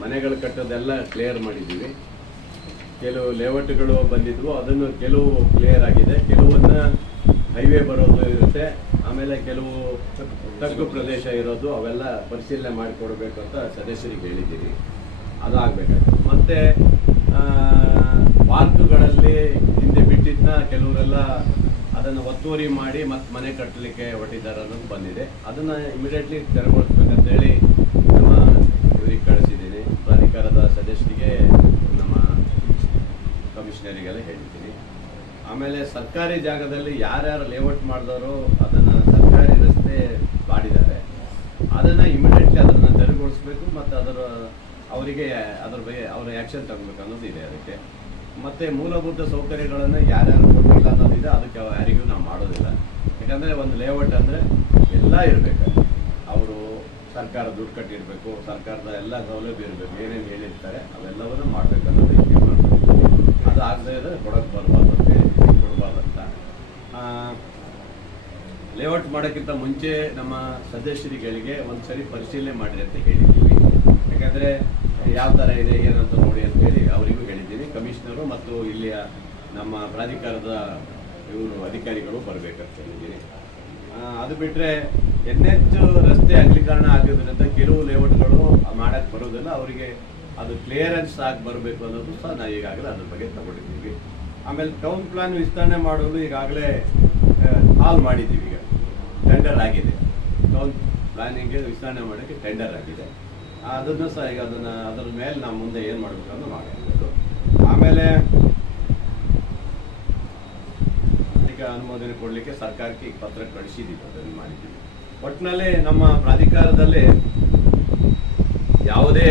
ಮನೆಗಳು ಕಟ್ಟೋದೆಲ್ಲ ಕ್ಲಿಯರ್ ಮಾಡಿದ್ದೀವಿ. ಕೆಲವು ಲೇಔಟ್ಗಳು ಬಂದಿದ್ವು, ಅದನ್ನು ಕೆಲವು ಕ್ಲಿಯರ್ ಆಗಿದೆ. ಕೆಲವನ್ನ ಹೈವೇ ಬರೋದು ಇರುತ್ತೆ, ಆಮೇಲೆ ಕೆಲವು ತಗ್ಗು ಪ್ರದೇಶ ಇರೋದು, ಅವೆಲ್ಲ ಪರಿಶೀಲನೆ ಮಾಡಿಕೊಡ್ಬೇಕು ಅಂತ ಸದಸ್ಯರಿಗೆ ಹೇಳಿದ್ದೀವಿ. ಅದು ಆಗಬೇಕಾಯ್ತು ಮತ್ತು ಪಾರ್ಕ್ಗಳಲ್ಲಿ ಹಿಂದೆ ಬಿಟ್ಟಿದ್ದನ್ನ ಕೆಲವರೆಲ್ಲ ಅದನ್ನು ಒತ್ತುವರಿ ಮಾಡಿ ಮತ್ತೆ ಮನೆ ಕಟ್ಟಲಿಕ್ಕೆ ಹೊಟ್ಟಿದ್ದಾರೆ ಅನ್ನೋದು ಬಂದಿದೆ. ಅದನ್ನು ಇಮಿಡಿಯೇಟ್ಲಿ ತೆರವುಗೊಳಿಸ್ಬೇಕಂತೇಳಿ ಇವರಿಗೆ ಕಳಿಸಿದ್ದೀನಿ. ಪ್ರಾಧಿಕಾರದ ಸದಸ್ಯರಿಗೆ ನಮ್ಮ ಕಮಿಷನರಿಗೆಲ್ಲ ಹೇಳಿದ್ದೀನಿ ಆಮೇಲೆ ಸರ್ಕಾರಿ ಜಾಗದಲ್ಲಿ ಯಾರ್ಯಾರು ಲೇಔಟ್ ಮಾಡಿದವರು ಅದನ್ನು ಸರ್ಕಾರಿ ರಸ್ತೆ ಮಾಡಿದ್ದಾರೆ. ಅದನ್ನು ಇಮಿಡಿಯೇಟ್ಲಿ ಅದನ್ನು ತೆರವುಗೊಳಿಸ್ಬೇಕು ಮತ್ತು ಅದರ ಅವರಿಗೆ ಅದ್ರ ಬಗ್ಗೆ ಅವರ ಆ್ಯಕ್ಷನ್ ತಗೋಬೇಕು ಅನ್ನೋದು ಇದೆ ಅದಕ್ಕೆ. ಮತ್ತು ಮೂಲಭೂತ ಸೌಕರ್ಯಗಳನ್ನು ಯಾರ್ಯಾರು ಕೊಟ್ಟಿಲ್ಲ ಅನ್ನೋದಿದೆ, ಅದಕ್ಕೆ ಯಾರಿಗೂ ನಾವು ಮಾಡೋದಿಲ್ಲ. ಯಾಕಂದರೆ ಒಂದು ಲೇಔಟ್ ಅಂದರೆ ಎಲ್ಲ ಇರಬೇಕು. ಸರ್ಕಾರ ದುಡ್ಡು ಕಟ್ಟಿರಬೇಕು ಸರ್ಕಾರದ ಎಲ್ಲ ಸೌಲಭ್ಯ ಇರಬೇಕು ಏನೇನು ಹೇಳಿರ್ತಾರೆ ಅವೆಲ್ಲವನ್ನು ಮಾಡಬೇಕು ಅನ್ನೋದು ಈ ತೀರ್ಮಾನ ಅದು ಆಗದೇ ಇದ್ರೆ ಕೊಡೋಕ್ಕೆ ಬರಬಾರ್ದು ಅಂತ ಹೇಳಿ ಕೊಡಬಾರ್ದು ಅಂತ ಆ, ಲೇಔಟ್ ಮಾಡೋಕ್ಕಿಂತ ಮುಂಚೆ ನಮ್ಮ ಸದಸ್ಯರುಗಳಿಗೆ ಒಂದು ಸರಿ ಪರಿಶೀಲನೆ ಮಾಡಿರಿ ಅಂತ ಹೇಳಿದ್ದೀವಿ. ಯಾಕಂದರೆ ಯಾವ ಥರ ಇದೆ ಏನಂತ ನೋಡಿ ಅಂತ ಹೇಳಿ ಅವರಿಗೂ ಹೇಳಿದ್ದೀನಿ ಕಮಿಷನರು ಮತ್ತು ಇಲ್ಲಿಯ ನಮ್ಮ ಪ್ರಾಧಿಕಾರದ ಇವರು ಅಧಿಕಾರಿಗಳು ಬರಬೇಕಂತ ಹೇಳಿದ್ದೀನಿ ಅದು ಬಿಟ್ಟರೆ ಎನ್ ಎಚ್ ರಸ್ತೆ ಅಗಲೀಕರಣ ಆಗೋದ್ರಿಂದ ಕೆಲವು ಲೇಔಟ್ಗಳು ಮಾಡಕ್ಕೆ ಬರೋದಿಲ್ಲ. ಅವರಿಗೆ ಅದು ಕ್ಲಿಯರೆನ್ಸ್ ಆಗಿ ಬರಬೇಕು ಅನ್ನೋದು ಸಹ ನಾವು ಈಗಾಗಲೇ ಅದ್ರ ಬಗ್ಗೆ ತಗೊಂಡಿದ್ದೀವಿ. ಆಮೇಲೆ ಟೌನ್ ಪ್ಲಾನ್ ವಿಸ್ತರಣೆ ಮಾಡಲು ಈಗಾಗಲೇ ಕಾಲ್ ಮಾಡಿದ್ದೀವಿ ಈಗ. ಟೆಂಡರ್ ಆಗಿದೆ. ಟೌನ್ ಪ್ಲಾನಿಂಗ್ ವಿಸ್ತರಣೆ ಮಾಡೋಕ್ಕೆ ಟೆಂಡರ್ ಆಗಿದೆ. ಅದನ್ನು ಸಹ ಈಗ ಅದನ್ನು, ಅದರ ಮೇಲೆ ನಾವು ಮುಂದೆ ಏನು ಮಾಡಬೇಕು ಅಂತ ಮಾಡಬೇಕು ಆಮೇಲೆ ಈಗ ಅನುಮೋದನೆ ಕೊಡಲಿಕ್ಕೆ ಸರ್ಕಾರಕ್ಕೆ ಈಗ ಪತ್ರ ಕಳಿಸಿದ್ದೀವಿ ಅದನ್ನು ಮಾಡಿದ್ದೀವಿ ಒಟ್ಟಿನಲ್ಲಿ ನಮ್ಮ ಪ್ರಾಧಿಕಾರದಲ್ಲಿ ಯಾವುದೇ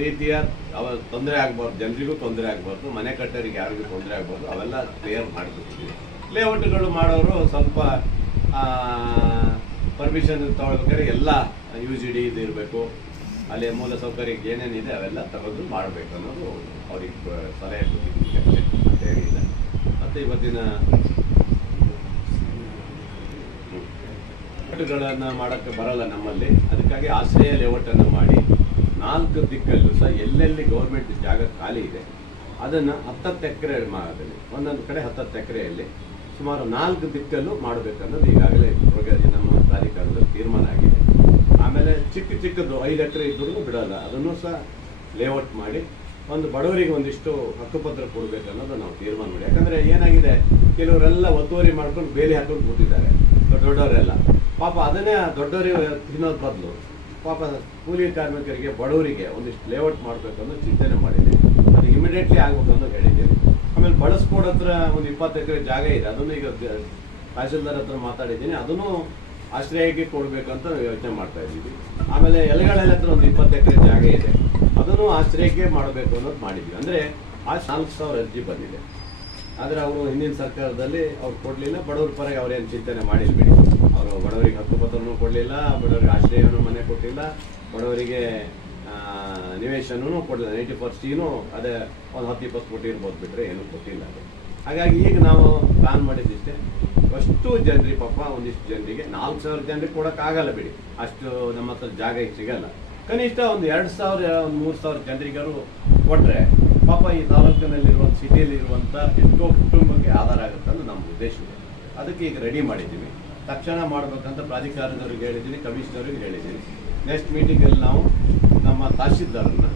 ರೀತಿಯ ಅವ ತೊಂದರೆ ಆಗಬಾರ್ದು, ಜನರಿಗೂ ತೊಂದರೆ ಆಗಬಾರ್ದು, ಮನೆ ಕಟ್ಟೋರಿಗೆ ಯಾರಿಗೂ ತೊಂದರೆ ಆಗ್ಬಾರ್ದು, ಅವೆಲ್ಲ ಕ್ಲಿಯರ್ ಮಾಡಿಬಿಟ್ಟಿದ್ದೀವಿ ಲೇಔಟ್ಗಳು ಮಾಡೋರು ಸ್ವಲ್ಪ ಪರ್ಮಿಷನ್ ತಗೊಳ್ಬೇಕಾದ್ರೆ ಎಲ್ಲ ಯು ಜಿ ಡಿ ಇದು ಇರಬೇಕು. ಅಲ್ಲಿ ಮೂಲ ಸೌಕರ್ಯಕ್ಕೆ ಏನೇನಿದೆ ಅವೆಲ್ಲ ತಗೊಂಡು ಮಾಡಬೇಕು ಅನ್ನೋದು ಅವ್ರಿಗೆ ಸಲಹೆ ಕೊಟ್ಟಿದ್ದೀವಿ ಅಷ್ಟೇ ಅಂತ ಹೇಳಿಲ್ಲ ಮತ್ತು ಇವತ್ತಿನ ಲೇಔಟ್ಗಳನ್ನು ಮಾಡೋಕ್ಕೆ ಬರಲ್ಲ ನಮ್ಮಲ್ಲಿ. ಅದಕ್ಕಾಗಿ ಆಶ್ರಯ ಲೇಔಟನ್ನು ಮಾಡಿ ನಾಲ್ಕು ದಿಕ್ಕಲ್ಲೂ ಸಹ ಎಲ್ಲೆಲ್ಲಿ ಗೌರ್ಮೆಂಟ್ ಜಾಗ ಖಾಲಿ ಇದೆ, ಅದನ್ನು ಹತ್ತತ್ತು ಎಕರೆ ಮಾಡೋದಲ್ಲಿ ಒಂದೊಂದು ಕಡೆ ಹತ್ತತ್ತು ಎಕರೆಯಲ್ಲಿ ಸುಮಾರು ನಾಲ್ಕು ದಿಕ್ಕಲ್ಲೂ ಮಾಡಬೇಕನ್ನೋದು ಈಗಾಗಲೇ ನಮ್ಮ ಪ್ರಾಧಿಕಾರದಲ್ಲಿ ತೀರ್ಮಾನ ಆಗಿದೆ. ಆಮೇಲೆ ಚಿಕ್ಕ ಚಿಕ್ಕದು ಐದು ಎಕರೆ ಇದ್ರೂ ಬಿಡೋಲ್ಲ, ಅದನ್ನು ಸಹ ಲೇಔಟ್ ಮಾಡಿ ಒಂದು ಬಡವರಿಗೆ ಒಂದಿಷ್ಟು ಹಕ್ಕುಪತ್ರ ಕೊಡಬೇಕು ಅನ್ನೋದು ನಾವು ತೀರ್ಮಾನ ಮಾಡಿ. ಯಾಕಂದರೆ ಏನಾಗಿದೆ, ಕೆಲವರೆಲ್ಲ ಒತ್ತುವರಿ ಮಾಡ್ಕೊಂಡು ಬೇಲಿ ಹಾಕೊಂಡು ಕೂತಿದ್ದಾರೆ, ದೊಡ್ಡ ದೊಡ್ಡವರೆಲ್ಲ. ಪಾಪ ಅದನ್ನೇ ದೊಡ್ಡವರಿಗೆ ತಿನ್ನೋದು ಬದಲು. ಪಾಪ ಕೂಲಿ ಕಾರ್ಮಿಕರಿಗೆ, ಬಡವರಿಗೆ ಒಂದಿಷ್ಟು ಲೇಔಟ್ ಮಾಡಬೇಕು ಅನ್ನೋ ಚಿಂತನೆ ಮಾಡಿದ್ದೀನಿ ಅದು ಇಮಿಡಿಯೇಟ್ಲಿ ಆಗ್ಬೇಕು ಅನ್ನೋ ಹೇಳಿದ್ದೀನಿ ಆಮೇಲೆ ಬಳಸ್ಕೋಡ್ ಹತ್ರ ಒಂದು ಇಪ್ಪತ್ತು ಎಕರೆ ಜಾಗ ಇದೆ. ಅದನ್ನು ಈಗ ತಹಶೀಲ್ದಾರ್ ಹತ್ರ ಮಾತಾಡಿದ್ದೀನಿ. ಅದನ್ನು ಆಶ್ರಯಕ್ಕೆ ಕೊಡಬೇಕಂತ ಯೋಚನೆ ಮಾಡ್ತಾ ಇದ್ದೀವಿ. ಆಮೇಲೆ ಎಲೆಗಳಲ್ಲಿ ಹತ್ರ ಒಂದು ಇಪ್ಪತ್ತು ಎಕರೆ ಜಾಗ ಇದೆ. ಅದನ್ನು ಆಶ್ರಯಕ್ಕೆ ಮಾಡಬೇಕು ಅನ್ನೋದು ಮಾಡಿದ್ವಿ ಅಂದರೆ ಆ ನಾಲ್ಕು ಸಾವಿರ ಅರ್ಜಿ ಬಂದಿದೆ. ಆದರೆ ಅವರು ಹಿಂದಿನ ಸರ್ಕಾರದಲ್ಲಿ ಅವ್ರು ಕೊಡಲಿಲ್ಲ. ಬಡವ್ರ ಪರವಾಗಿ ಅವ್ರೇನು ಚಿಂತನೆ ಮಾಡಿಲ್ಲ ಅವರು ಬಡವರಿಗೆ ಹಕ್ಕುಪತ್ರನೂ ಕೊಡಲಿಲ್ಲ, ಬಡವರಿಗೆ ಆಶ್ರಯವನ್ನು ಮನೆ ಕೊಟ್ಟಿಲ್ಲ, ಬಡವರಿಗೆ ನಿವೇಶನೂ ಕೊಡಲಿಲ್ಲ ನೈಂಟಿ ಪರ್ಸೆಂಟೀನು ಅದೇ ಒಂದು ಹತ್ತು ಇಪ್ಪತ್ತು ಕೋಟಿ ಇರ್ಬೋದು ಬಿಟ್ಟರೆ ಏನೂ ಕೊಟ್ಟಿಲ್ಲ ಅದು. ಹಾಗಾಗಿ ಈಗ ನಾವು ಪ್ಲಾನ್ ಮಾಡಿದ್ದಿಷ್ಟೇ ಅಷ್ಟು ಜನರಿಗೆ ಪಾಪ ಒಂದಿಷ್ಟು ಜನರಿಗೆ, ನಾಲ್ಕು ಸಾವಿರ ಜನರಿಗೆ ಕೊಡೋಕ್ಕಾಗಲ್ಲ ಬಿಡಿ. ಅಷ್ಟು ನಮ್ಮ ಹತ್ರ ಜಾಗ ಈಗ ಸಿಗಲ್ಲ. ಕನಿಷ್ಠ ಒಂದು ಎರಡು ಸಾವಿರ, ಒಂದು ಮೂರು ಸಾವಿರ ಜನರಿಗಾರು ಕೊಟ್ಟರೆ ಪಾಪ ಈ ತಾಲೂಕಿನಲ್ಲಿರುವಂಥ ಸಿಟಿಯಲ್ಲಿರುವಂಥ ಎಷ್ಟೋ ಕುಟುಂಬಕ್ಕೆ ಆಧಾರ ಆಗುತ್ತೆ ಅನ್ನೋ ನಮ್ಮ ಉದ್ದೇಶ ಅದಕ್ಕೆ ಈಗ ರೆಡಿ ಮಾಡಿದ್ದೀವಿ. ತಕ್ಷಣ ಮಾಡಬೇಕಂತ ಪ್ರಾಧಿಕಾರದವ್ರಿಗೆ ಹೇಳಿದ್ದೀನಿ, ಕಮಿಷನರ್ಗೆ ಹೇಳಿದ್ದೀನಿ. ನೆಕ್ಸ್ಟ್ ಮೀಟಿಂಗಲ್ಲಿ ನಾವು ನಮ್ಮ ತಹಶೀಲ್ದಾರನ್ನು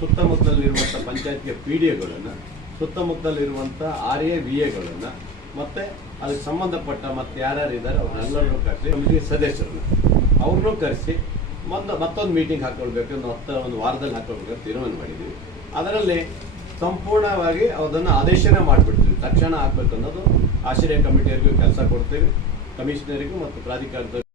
ಸುತ್ತಮುತ್ತಲಿರುವಂಥ ಪಂಚಾಯತ್ಗೆ ಪಿ ಡಿ ಎಗಳನ್ನು ಸುತ್ತಮುತ್ತಲಿರುವಂಥ ಆರ್ ಎ ವಿ ಎಗಳನ್ನು ಮತ್ತು ಅದಕ್ಕೆ ಸಂಬಂಧಪಟ್ಟ ಮತ್ತೆ ಯಾರ್ಯಾರು ಇದ್ದಾರೆ ಅವ್ರನ್ನೆಲ್ಲರನ್ನೂ ಕರೆಸಿ, ಕಮಿಟಿ ಸದಸ್ಯರನ್ನು ಅವ್ರನ್ನೂ ಕರೆಸಿ ಮೊದಲು ಮತ್ತೊಂದು ಮೀಟಿಂಗ್ ಹಾಕೊಳ್ಬೇಕು, ಒಂದು ಹತ್ತ, ಒಂದು ವಾರದಲ್ಲಿ ಹಾಕೊಳ್ಬೇಕು ಅಂತ ತೀರ್ಮಾನ ಮಾಡಿದ್ದೀವಿ. ಅದರಲ್ಲಿ ಸಂಪೂರ್ಣವಾಗಿ ಅದನ್ನು ಆದೇಶನೇ ಮಾಡಿಬಿಡ್ತೀವಿ. ತಕ್ಷಣ ಹಾಕ್ಬೇಕು ಅನ್ನೋದು ಆಶ್ರಯ ಕಮಿಟಿಯವ್ರಿಗೂ ಕೆಲಸ ಕೊಡ್ತೀವಿ. ಕಮಿಷನರಿಗೂ ಮತ್ತು ಪ್ರಾಧಿಕಾರದ